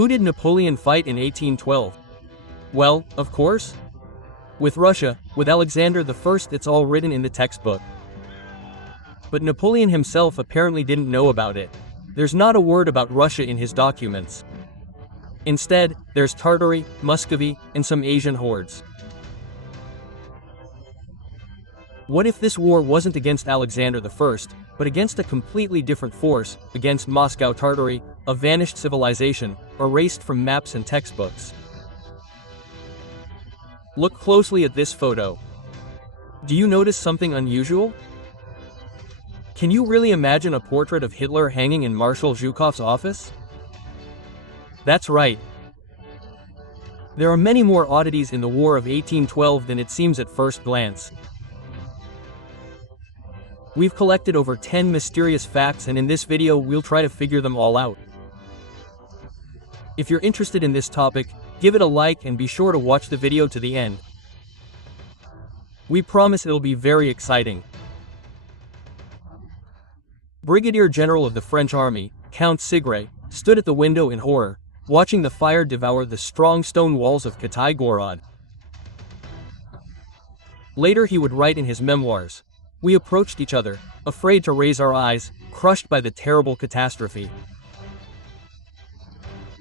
Who did Napoleon fight in 1812? Well, of course, with Russia, with Alexander I. It's all written in the textbook. But Napoleon himself apparently didn't know about it. There's not a word about Russia in his documents. Instead, there's Tartary, Muscovy, and some Asian hordes. What if this war wasn't against Alexander I, but against a completely different force, against Moscow Tartary, a vanished civilization, erased from maps and textbooks? Look closely at this photo. Do you notice something unusual? Can you really imagine a portrait of Hitler hanging in Marshal Zhukov's office? That's right. There are many more oddities in the War of 1812 than it seems at first glance. We've collected over 10 mysterious facts, and in this video we'll try to figure them all out. If you're interested in this topic, give it a like and be sure to watch the video to the end. We promise it'll be very exciting. Brigadier General of the French Army, Count Sigret, stood at the window in horror, watching the fire devour the strong stone walls of Kitaï-Gorod. Later he would write in his memoirs, "We approached each other, afraid to raise our eyes, crushed by the terrible catastrophe."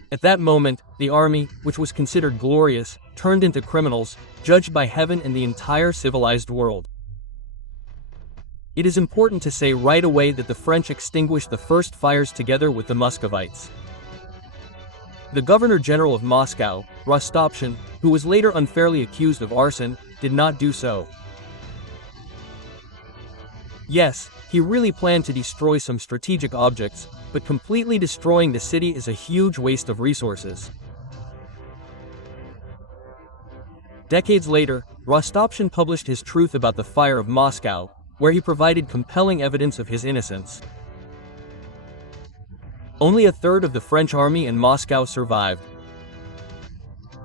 At that moment, the army, which was considered glorious, turned into criminals, judged by heaven and the entire civilized world. It is important to say right away that the French extinguished the first fires together with the Muscovites. The Governor-General of Moscow, Rostopchin, who was later unfairly accused of arson, did not do so. Yes, he really planned to destroy some strategic objects, but completely destroying the city is a huge waste of resources. Decades later, Rostopchin published his Truth about the Fire of Moscow, where he provided compelling evidence of his innocence. Only a third of the French army in Moscow survived.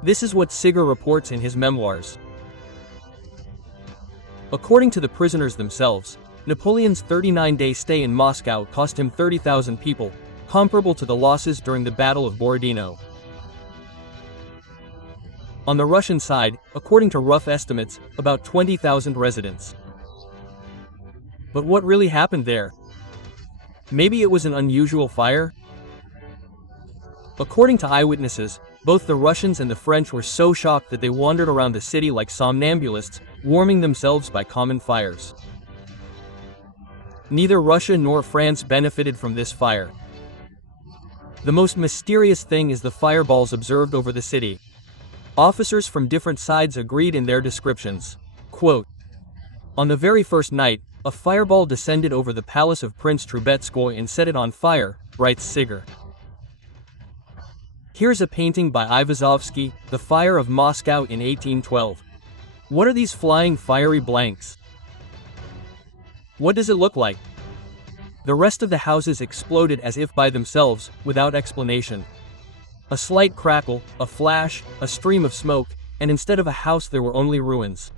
This is what Sigret reports in his memoirs. According to the prisoners themselves, Napoleon's 39-day stay in Moscow cost him 30,000 people, comparable to the losses during the Battle of Borodino. On the Russian side, according to rough estimates, about 20,000 residents. But what really happened there? Maybe it was an unusual fire? According to eyewitnesses, both the Russians and the French were so shocked that they wandered around the city like somnambulists, warming themselves by common fires. Neither Russia nor France benefited from this fire. The most mysterious thing is the fireballs observed over the city. Officers from different sides agreed in their descriptions. Quote, "On the very first night, a fireball descended over the palace of Prince Trubetskoy and set it on fire," writes Sigret. Here's a painting by Ivazovsky, The Fire of Moscow in 1812. What are these flying fiery blanks? What does it look like? The rest of the houses exploded as if by themselves, without explanation. A slight crackle, a flash, a stream of smoke, and instead of a house there were only ruins.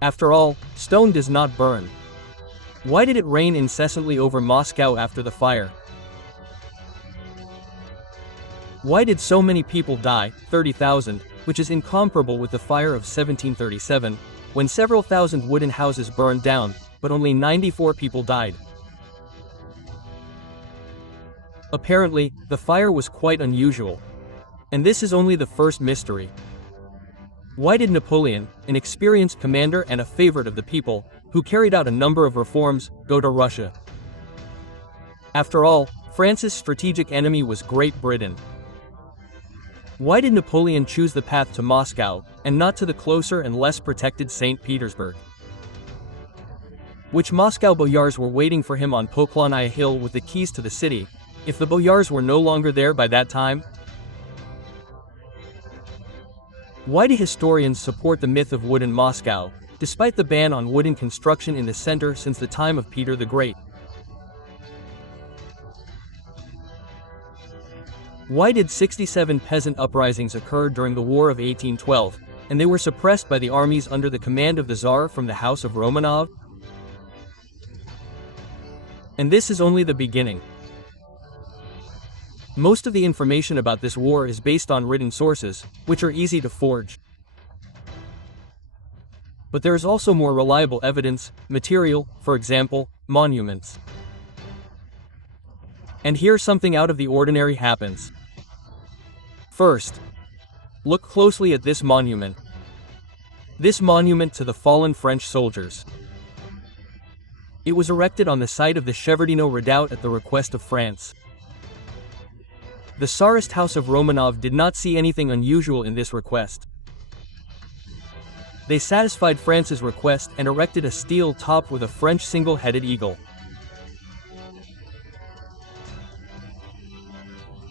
After all, stone does not burn. Why did it rain incessantly over Moscow after the fire? Why did so many people die, 30,000, which is incomparable with the fire of 1737, when several thousand wooden houses burned down, but only 94 people died? Apparently, the fire was quite unusual. And this is only the first mystery. Why did Napoleon, an experienced commander and a favorite of the people, who carried out a number of reforms, go to Russia? After all, France's strategic enemy was Great Britain. Why did Napoleon choose the path to Moscow, and not to the closer and less protected St. Petersburg? Which Moscow boyars were waiting for him on Poklonnaya Hill with the keys to the city, if the boyars were no longer there by that time? Why do historians support the myth of wooden Moscow, despite the ban on wooden construction in the center since the time of Peter the Great? Why did 67 peasant uprisings occur during the War of 1812, and they were suppressed by the armies under the command of the Tsar from the House of Romanov? And this is only the beginning. Most of the information about this war is based on written sources, which are easy to forge. But there is also more reliable evidence, material, for example, monuments. And here something out of the ordinary happens. First, look closely at this monument. This monument to the fallen French soldiers. It was erected on the site of the Shevardino Redoubt at the request of France. The Tsarist House of Romanov did not see anything unusual in this request. They satisfied France's request and erected a steel top with a French single-headed eagle.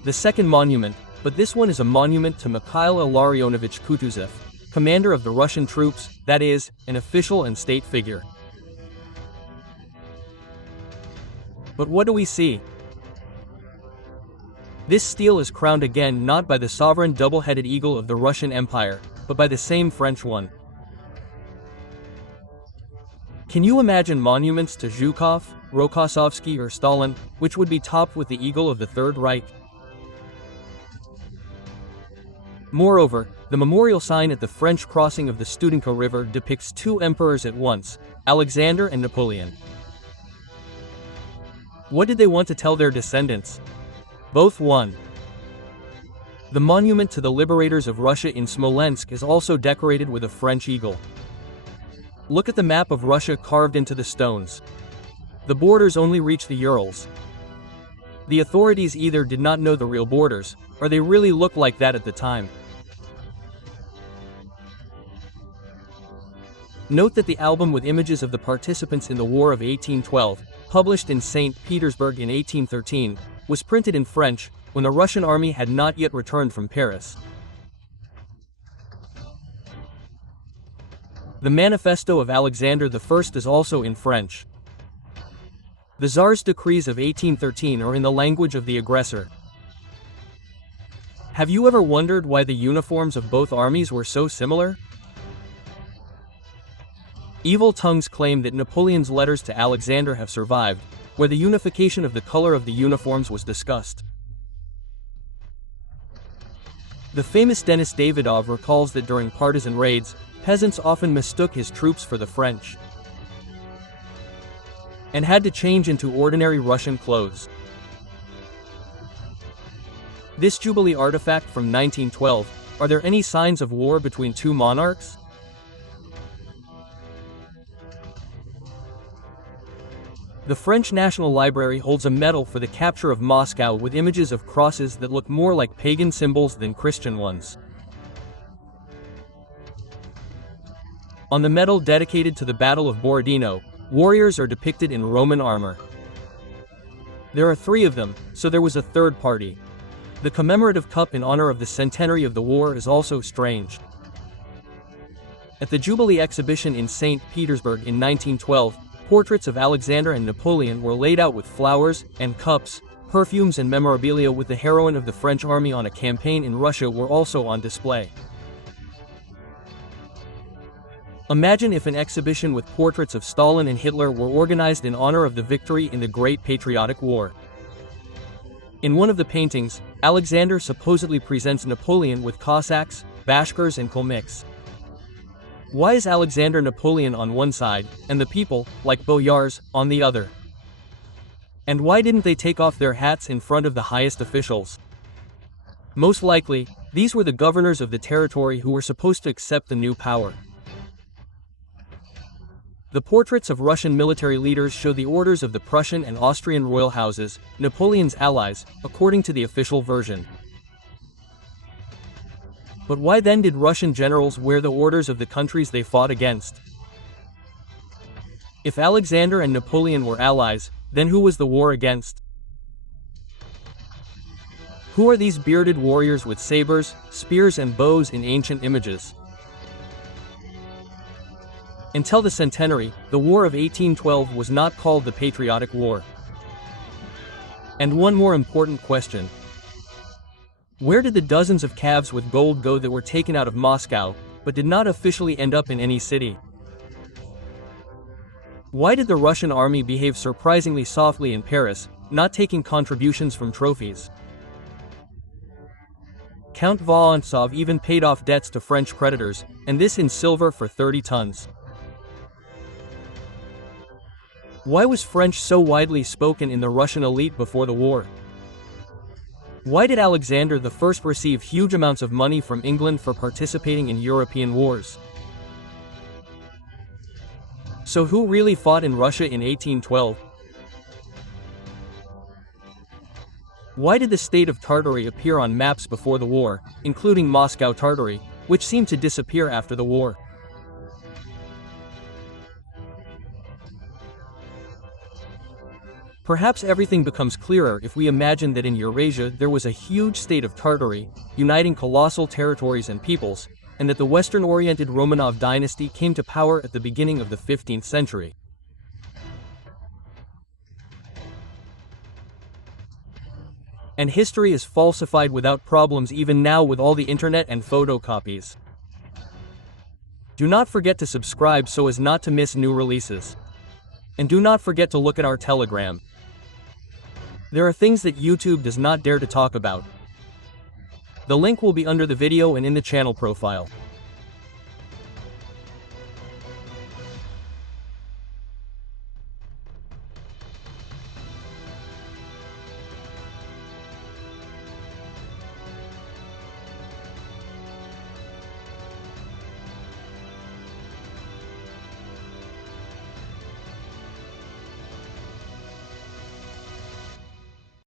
The second monument, but this one is a monument to Mikhail Illarionovich Kutuzov, commander of the Russian troops, that is, an official and state figure. But what do we see? This stele is crowned again not by the sovereign double-headed eagle of the Russian Empire, but by the same French one. Can you imagine monuments to Zhukov, Rokossovsky or Stalin, which would be topped with the eagle of the Third Reich? Moreover, the memorial sign at the French crossing of the Studenka River depicts two emperors at once, Alexander and Napoleon. What did they want to tell their descendants? Both won. The monument to the liberators of Russia in Smolensk is also decorated with a French eagle. Look at the map of Russia carved into the stones. The borders only reach the Urals. The authorities either did not know the real borders, or they really looked like that at the time. Note that the album with images of the participants in the War of 1812, published in St. Petersburg in 1813, was printed in French, when the Russian army had not yet returned from Paris. The Manifesto of Alexander I is also in French. The Tsar's decrees of 1813 are in the language of the aggressor. Have you ever wondered why the uniforms of both armies were so similar? Evil tongues claim that Napoleon's letters to Alexander have survived, where the unification of the color of the uniforms was discussed. The famous Denis Davidov recalls that during partisan raids, peasants often mistook his troops for the French and had to change into ordinary Russian clothes. This Jubilee artifact from 1912, are there any signs of war between two monarchs? The French National Library holds a medal for the capture of Moscow with images of crosses that look more like pagan symbols than Christian ones. On the medal dedicated to the Battle of Borodino, warriors are depicted in Roman armor. There are 3 of them, so there was a third party. The commemorative cup in honor of the centenary of the war is also strange. At the Jubilee exhibition in St. Petersburg in 1912, portraits of Alexander and Napoleon were laid out with flowers and cups, perfumes and memorabilia with the heroine of the French army on a campaign in Russia were also on display. Imagine if an exhibition with portraits of Stalin and Hitler were organized in honor of the victory in the Great Patriotic War. In one of the paintings, Alexander supposedly presents Napoleon with Cossacks, Bashkirs and Kalmyks. Why is Alexander Napoleon on one side, and the people, like boyars, on the other? And why didn't they take off their hats in front of the highest officials? Most likely, these were the governors of the territory who were supposed to accept the new power. The portraits of Russian military leaders show the orders of the Prussian and Austrian royal houses, Napoleon's allies, according to the official version. But why then did Russian generals wear the orders of the countries they fought against? If Alexander and Napoleon were allies, then who was the war against? Who are these bearded warriors with sabers, spears and bows in ancient images? Until the centenary, the War of 1812 was not called the Patriotic War. And one more important question. Where did the dozens of calves with gold go that were taken out of Moscow, but did not officially end up in any city? Why did the Russian army behave surprisingly softly in Paris, not taking contributions from trophies? Count Vorontsov even paid off debts to French creditors, and this in silver for 30 tons. Why was French so widely spoken in the Russian elite before the war? Why did Alexander I receive huge amounts of money from England for participating in European wars? So who really fought in Russia in 1812? Why did the state of Tartary appear on maps before the war, including Moscow Tartary, which seemed to disappear after the war? Perhaps everything becomes clearer if we imagine that in Eurasia there was a huge state of Tartary, uniting colossal territories and peoples, and that the Western-oriented Romanov dynasty came to power at the beginning of the 15th century. And history is falsified without problems even now with all the internet and photocopies. Do not forget to subscribe so as not to miss new releases. And do not forget to look at our Telegram. There are things that YouTube does not dare to talk about. The link will be under the video and in the channel profile.